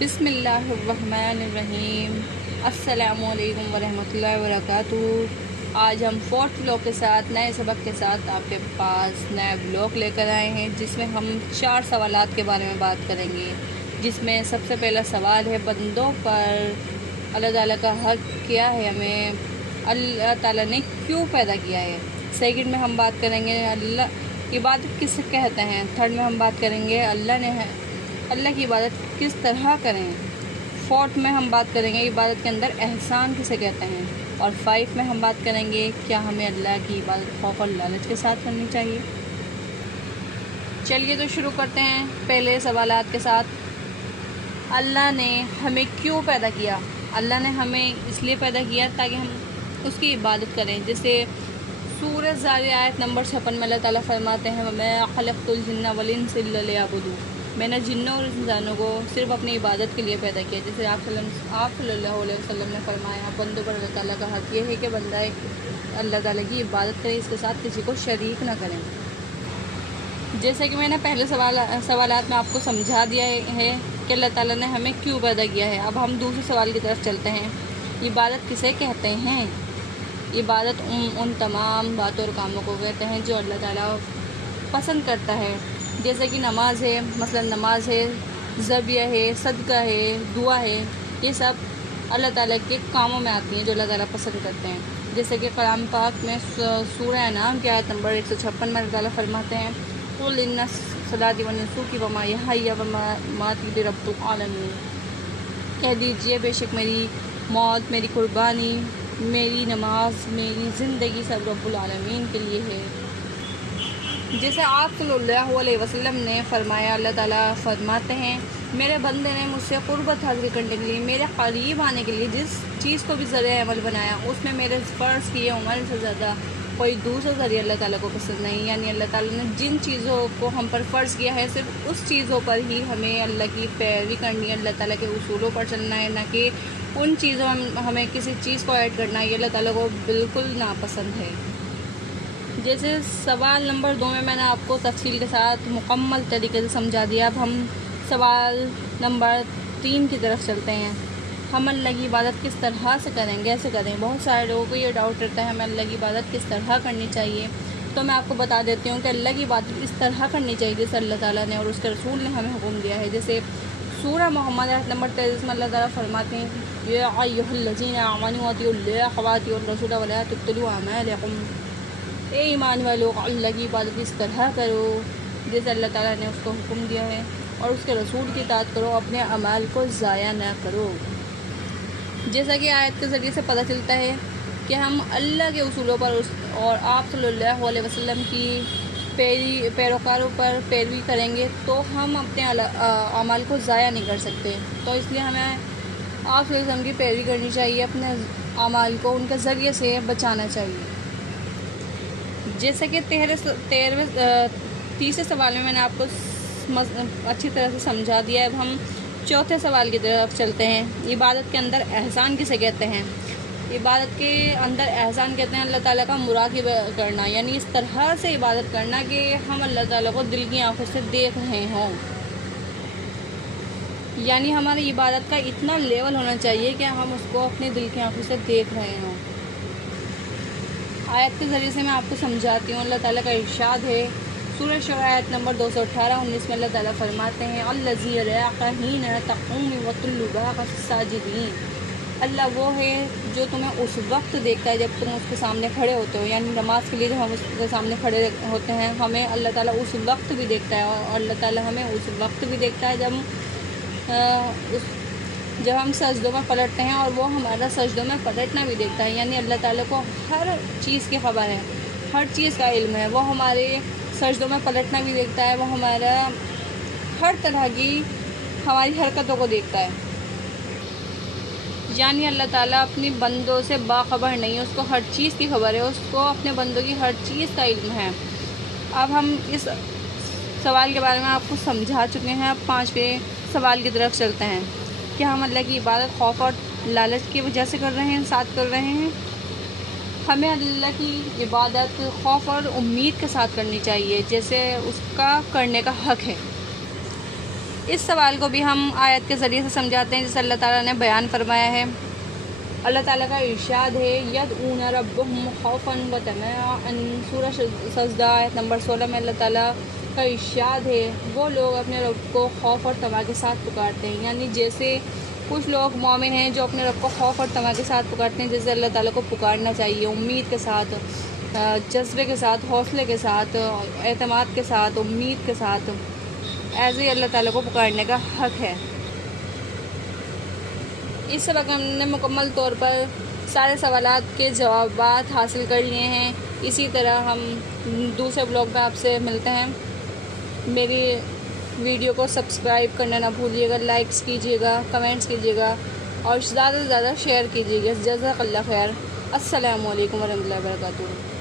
बिस्मिल्लाहिर्रहमानिर्रहीम। अस्सलामुअलैकुम वरहमतुल्लाहि वबरकातुहू। आज हम फोर्थ व्लॉग के साथ नए सबक के साथ आपके पास नया व्लॉग लेकर आए हैं, जिसमें हम 4 सवालात के बारे में बात करेंगे। जिसमें सबसे पहला सवाल है, बंदों पर अल्लाह ताला का हक क्या है, हमें अल्लाह ताला ने क्यों पैदा किया है। सेकंड में हम बात करेंगे अल्लाह इबादत किसे कहते हैं। थर्ड में हम बात करेंगे अल्लाह की इबादत किस तरह करें। फोर्थ में हम बात करेंगे इबादत के अंदर एहसान किसे कहते हैं। और 5 में हम बात करेंगे क्या हमें अल्लाह की इबादत खौफ और लालच के साथ करनी चाहिए। चलिए तो शुरू करते हैं पहले सवालात के साथ। अल्लाह ने हमें क्यों पैदा किया। अल्लाह ने हमें इसलिए पैदा किया ताकि हम उसकी इबादत करें। जैसे सूरह ज़ारियात आयत नंबर 56 में अल्लाह ताला फरमाते हैं, मैं खलक़तुल जिन्ना वल इंसा इल्ला लियअबुदून, मैंने जिन्नों और इंसानों को सिर्फ अपनी इबादत के लिए पैदा किया। जैसे आप सल्लल्लाहु अलैहि वसल्लम ने फरमाया, बंदों पर अल्लाह ताला का हक़ ये है कि बंदा अल्लाह ताला की इबादत करे, इसके साथ किसी को शरीक ना करें। जैसे कि मैंने पहले सवालात में आपको समझा दिया है कि अल्लाह ताला ने हमें क्यों पैदा किया है। अब हम दूसरे सवाल की तरफ चलते हैं। इबादत किसे कहते हैं। इबादत उन तमाम बातों और कामों को कहते हैं जो अल्लाह ताला पसंद करता है। जैसे कि नमाज है, मसलन नमाज है, ज़बिया है, सदका है, दुआ है, ये सब अल्लाह ताला के कामों में आती हैं जो अल्लाह ताला पसंद करते हैं। जैसे कि कलाम पाक में सूरह अनाम की आयत नंबर 156 में अल्लाह ताला फरमाते हैं, कुल इन्ना सलाती व नुसूकी व महय्या व ममाती लिरब्बिल आलमीन, कह दीजिए बेशक मेरी मौत, मेरी कुर्बानी, मेरी नमाज, मेरी ज़िंदगी सब रब्बुल आलमीन के लिए है। जैसे आप सल्लल्लाहु अलैहि वसल्लम ने फरमाया, अल्लाह ताला फरमाते हैं, मेरे बंदे ने मुझसे क़ुर्बत हासिल करने के लिए, मेरे करीब आने के लिए जिस चीज़ को भी ज़रिया अमल बनाया, उसमें मेरे फ़र्ज़ किए अमल से ज़्यादा कोई दूसरा ज़रिया अल्लाह ताला को पसंद नहीं। यानी अल्लाह ताला ने जिन चीज़ों को हम पर फ़र्ज़ किया है, सिर्फ उस चीज़ों पर ही हमें अल्लाह की पैरवी करनी है, अल्लाह ताला के उसूलों पर चलना है, ना कि उन चीज़ों में हमें किसी चीज़ को ऐड करना है। ये अल्लाह ताला को बिल्कुल नापसंद है। जैसे सवाल नंबर 2 में मैंने आपको तफसील के साथ मुकम्मल तरीके से समझा दिया। अब हम सवाल नंबर 3 की तरफ चलते हैं। हम अल्लाह की इबादत किस तरह से करें, कैसे करें। बहुत सारे लोगों को ये डाउट रहता है हमें अल्लाह की इबादत किस तरह करनी चाहिए। तो मैं आपको बता देती हूँ कि अल्लाह की इबादत इस तरह करनी चाहिए जैसे अल्लाह ताला ने और उसके रसूल ने हमें हुक्म दिया है। जैसे सूरह मोहम्मद आयत नंबर 23 में अल्लाह ताला फरमाते हैं, या अय्युहल्लज़ीना आमनू अतिउल्लाह व अतिउर रसूल व ला तुब्तिलू अमालकुम, ए ईमान वालों अल्लाह की इबादत इस तरह करो जैसे अल्लाह ताला ने उसको हुक्म दिया है, और उसके रसूल की इताअत करो, अपने अमाल को ज़ाया ना करो। जैसा कि आयत के ज़रिए से पता चलता है कि हम अल्लाह के उसूलों पर और आप सल्लल्लाहु अलैहि वसल्लम की पैरोकारों पर पैरवी करेंगे तो हम अपने अमाल को ज़ाया नहीं कर सकते। तो इसलिए हमें आप सल्लल्लाहु अलैहि वसल्लम की पैरवी करनी चाहिए, अपने अमाल को उनके ज़रिए से बचाना चाहिए। जैसे कि तीसरे सवाल में मैंने आपको अच्छी तरह से समझा दिया है। अब हम चौथे सवाल की तरफ चलते हैं। इबादत के अंदर एहसान किसे कहते हैं। इबादत के अंदर एहसान कहते हैं अल्लाह ताला का मुराक़िबा करना, यानी इस तरह से इबादत करना कि हम अल्लाह ताला को दिल की आंखों से देख रहे हों। यानी हमारी इबादत का इतना लेवल होना चाहिए कि हम उसको अपने दिल की आंखों से देख रहे हों। आयत के ज़रिए से मैं आपको समझाती हूँ। अल्लाह ताला का इरशाद है, सूरह शूरा आयत नंबर 218-19 में अल्लाह ताला फरमाते हैं, अल्लज़ी यराका हीना तक़ूम व तुल्लुका साजिदीन, अल्लाह वो है जो तुम्हें उस वक्त देखता है जब तुम उसके सामने खड़े होते हो। यानी नमाज के लिए जब हम उसके सामने खड़े होते हैं, हमें अल्लाह ताला उस वक्त भी देखता है, और अल्लाह ताला हमें उस वक्त भी देखता है जब हम सजदों में पलटते हैं, और वो हमारा सजदों में पलटना भी देखता है। यानी अल्लाह ताला को हर चीज़ की खबर है, हर चीज़ का इल्म है। वो हमारे सजदों में पलटना भी देखता है, वो हमारा हर तरह की हमारी हरकतों को देखता है। यानी अल्लाह ताला अपनी बंदों से बाखबर नहीं है, उसको हर चीज़ की खबर है, उसको अपने बंदों की हर चीज़ का इल्म है। अब हम इस सवाल के बारे में आपको समझा चुके हैं। अब 5वें सवाल की तरफ चलते हैं। क्या हम अल्लाह की इबादत खौफ और लालच की वजह से कर रहे हैं, साथ कर रहे हैं। हमें अल्लाह की इबादत खौफ और उम्मीद के साथ करनी चाहिए, जैसे उसका करने का हक़ है। اس سوال کو بھی ہم آیت کے ذریعے سے سمجھاتے ہیں جسے اللہ تعالیٰ نے بیان فرمایا ہے۔ اللہ تعالیٰ کا ارشاد ہے یدعون ربهم خوفا وطمعا، سورہ سجدہ آیت نمبر 16 میں اللہ تعالیٰ کا ارشاد ہے وہ لوگ اپنے رب کو خوف اور طمع کے ساتھ پکارتے ہیں، یعنی جیسے کچھ لوگ مومن ہیں جو اپنے رب کو خوف اور طمع کے ساتھ پکارتے ہیں، جیسے اللہ تعالیٰ کو پکارنا چاہیے امید کے ساتھ، جذبے کے ساتھ، حوصلے کے ساتھ، اعتماد کے ساتھ، امید کے ساتھ، ایسے ہی اللہ تعالیٰ کو پکارنے کا حق ہے۔ اس سبق ہم نے مکمل طور پر سارے سوالات کے جوابات حاصل کر لیے ہیں۔ اسی طرح ہم دوسرے بلاگ میں آپ سے ملتے ہیں۔ میری ویڈیو کو سبسکرائب کرنا نہ بھولیے گا، لائکس کیجیے گا، کمنٹس کیجیے گا اور زیادہ سے زیادہ شیئر کیجیے گا۔ جزاک اللہ خیر۔ السلام علیکم ورحمۃ اللہ وبرکاتہ۔